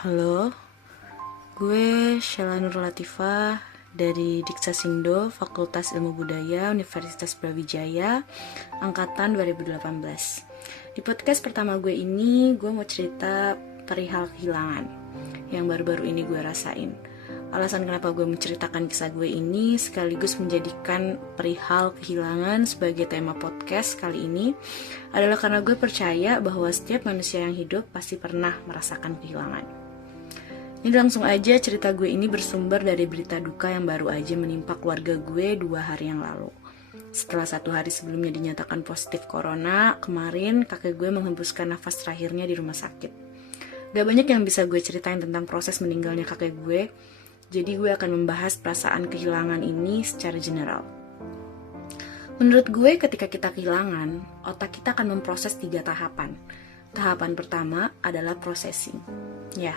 Halo, gue Sheila Nur Latifah dari Diksa Sindo, Fakultas Ilmu Budaya, Universitas Brawijaya, Angkatan 2018. Di podcast pertama gue ini, gue mau cerita perihal kehilangan yang baru-baru ini gue rasain. Alasan kenapa gue menceritakan kisah gue ini sekaligus menjadikan perihal kehilangan sebagai tema podcast kali ini adalah karena gue percaya bahwa setiap manusia yang hidup pasti pernah merasakan kehilangan. Ini langsung aja, cerita gue ini bersumber dari berita duka yang baru aja menimpa keluarga gue 2 hari yang lalu. Setelah 1 hari sebelumnya dinyatakan positif corona, kemarin kakek gue menghembuskan nafas terakhirnya di rumah sakit. Gak banyak yang bisa gue ceritain tentang proses meninggalnya kakek gue, jadi gue akan membahas perasaan kehilangan ini secara general. Menurut gue, ketika kita kehilangan, otak kita akan memproses 3 tahapan. Tahapan pertama adalah processing. Ya,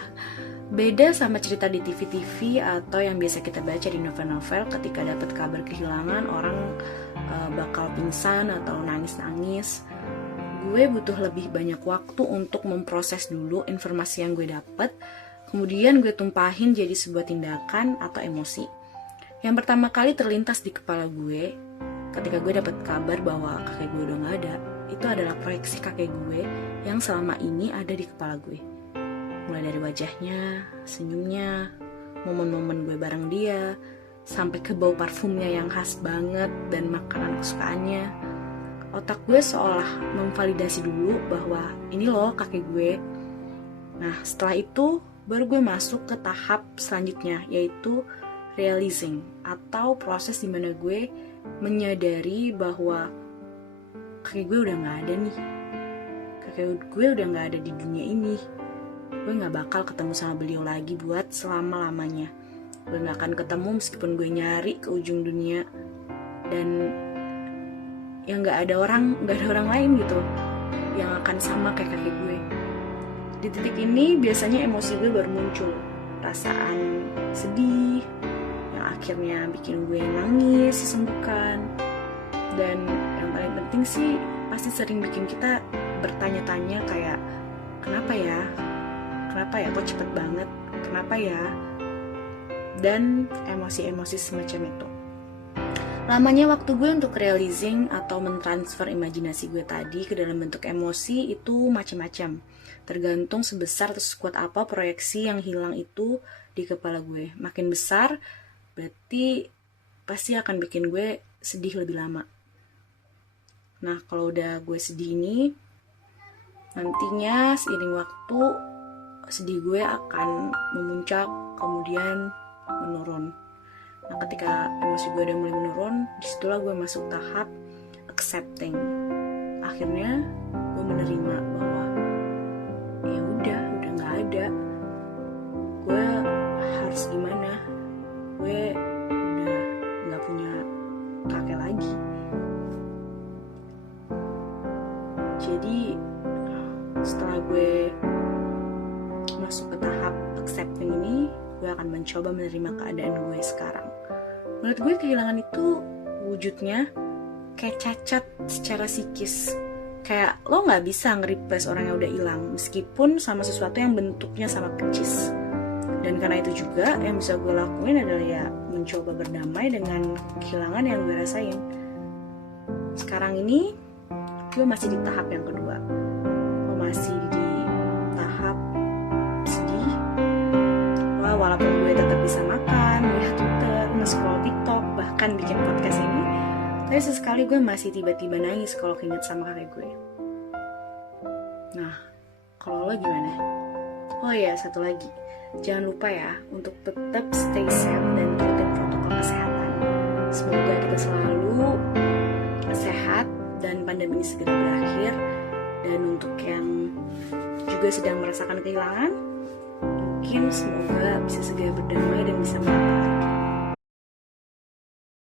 beda sama cerita di TV-TV atau yang biasa kita baca di novel-novel ketika dapat kabar kehilangan, orang bakal pingsan atau nangis-nangis. Gue butuh lebih banyak waktu untuk memproses dulu informasi yang gue dapat, kemudian gue tumpahin jadi sebuah tindakan atau emosi. Yang pertama kali terlintas di kepala gue ketika gue dapat kabar bahwa kakek gue udah gak ada, itu adalah proyeksi kakek gue yang selama ini ada di kepala gue. Mulai dari wajahnya, senyumnya, momen-momen gue bareng dia, sampai ke bau parfumnya yang khas banget dan makanan kesukaannya. Otak gue seolah memvalidasi dulu bahwa ini loh kakek gue. Nah, setelah itu baru gue masuk ke tahap selanjutnya, yaitu realizing, atau proses dimana gue menyadari bahwa kakek gue udah gak ada nih. Kakek gue udah gak ada di dunia ini. Gue gak bakal ketemu sama beliau lagi buat selama-lamanya. Gue gak akan ketemu meskipun gue nyari ke ujung dunia. Dan yang gak ada orang lain gitu yang akan sama kayak kakek gue. Di titik ini biasanya emosi gue baru muncul. Perasaan sedih yang akhirnya bikin gue nangis sesenggukan. Dan yang paling penting sih pasti sering bikin kita bertanya-tanya kayak, kenapa ya kok cepet banget, kenapa ya, dan emosi-emosi semacam itu. Lamanya waktu gue untuk realizing atau mentransfer imajinasi gue tadi ke dalam bentuk emosi itu macam-macam, tergantung sebesar atau sekuat apa proyeksi yang hilang itu di kepala gue. Makin besar berarti pasti akan bikin gue sedih lebih lama. Nah, kalau udah gue sedih ini, nantinya seiring waktu sedih gue akan memuncak, kemudian menurun. Nah, ketika emosi gue udah mulai menurun, disitulah gue masuk tahap accepting. Akhirnya gue menerima bahwa ya udah nggak ada. Gue harus gimana? Gue udah nggak punya kakek lagi. Jadi setelah gue masuk ke tahap accepting ini, gue akan mencoba menerima keadaan gue sekarang. Menurut gue kehilangan itu wujudnya kayak cacat secara psikis. Kayak lo gak bisa nge-replace orang yang udah hilang, meskipun sama sesuatu yang bentuknya sama percis. Dan karena itu juga yang bisa gue lakuin adalah ya mencoba berdamai dengan kehilangan yang gue rasain. Sekarang ini gue masih di tahap yang kedua. Gue masih di tahap sedih. Walaupun gue tetap bisa makan, melihat Twitter, nge-scroll TikTok, bahkan bikin podcast ini, tapi sesekali gue masih tiba-tiba nangis kalau keinget sama kakek gue. Nah, kalau lo gimana? Oh iya, satu lagi, jangan lupa ya untuk tetap stay safe dan ikutin protokol kesehatan. Semoga kita selalu sehat dan pandemi ini segera berakhir. Dan untuk yang juga sedang merasakan kehilangan, mungkin semoga bisa segera berdamai dan bisa melupakan.